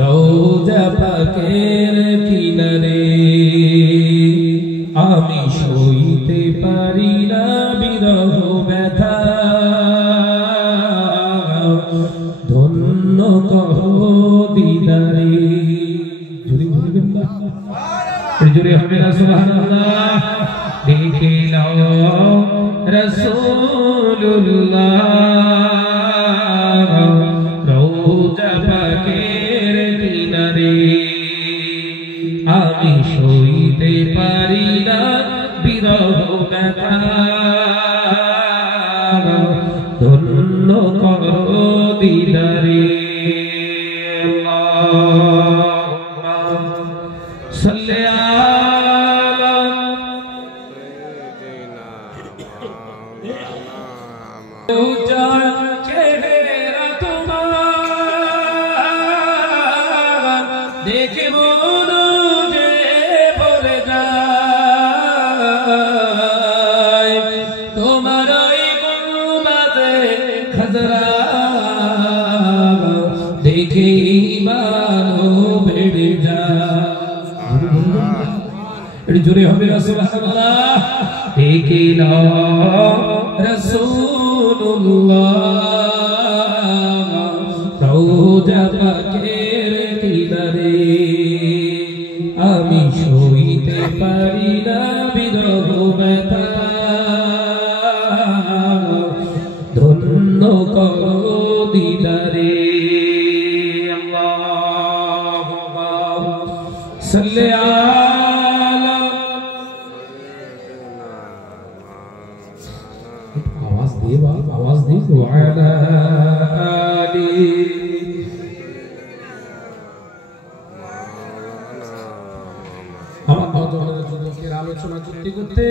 রওজা পাকের কিনারে আমি সইতে পারি না বিরহ ব্যথা ধন্য কহ দিদারে জোরে বলবেন না জোরে হবে না সুবহানাল্লাহ দেখে নাও রাসূলুল্লাহ রওজা পাকের কিনারে আমি সইতে পারি না বিরহ ব্যথা ধন্য করো দিদারে আল্লাহুম্মা সাল্লি আলা সাইয়্যিদিনা চেহারা তোমার দেখে মন যে ভরে যায় তোমার ওই গুম্বাদে খাজরা দেখে ঈমান বেড়ে যায় জোরে হবে না সুবহানাল্লাহ দেখে নাও রাসূলুল্লাহ রওজা পাকের কিনারে আমি সইতে পারি না বিরহ ব্যথা ধন্য করো দিদারে আল্লাহুম্মা সাল্লি আলা আওয়াজ দিয়ে ওয়ালা আলি আমার নজরের যুবকের আলোচনা করতে করতে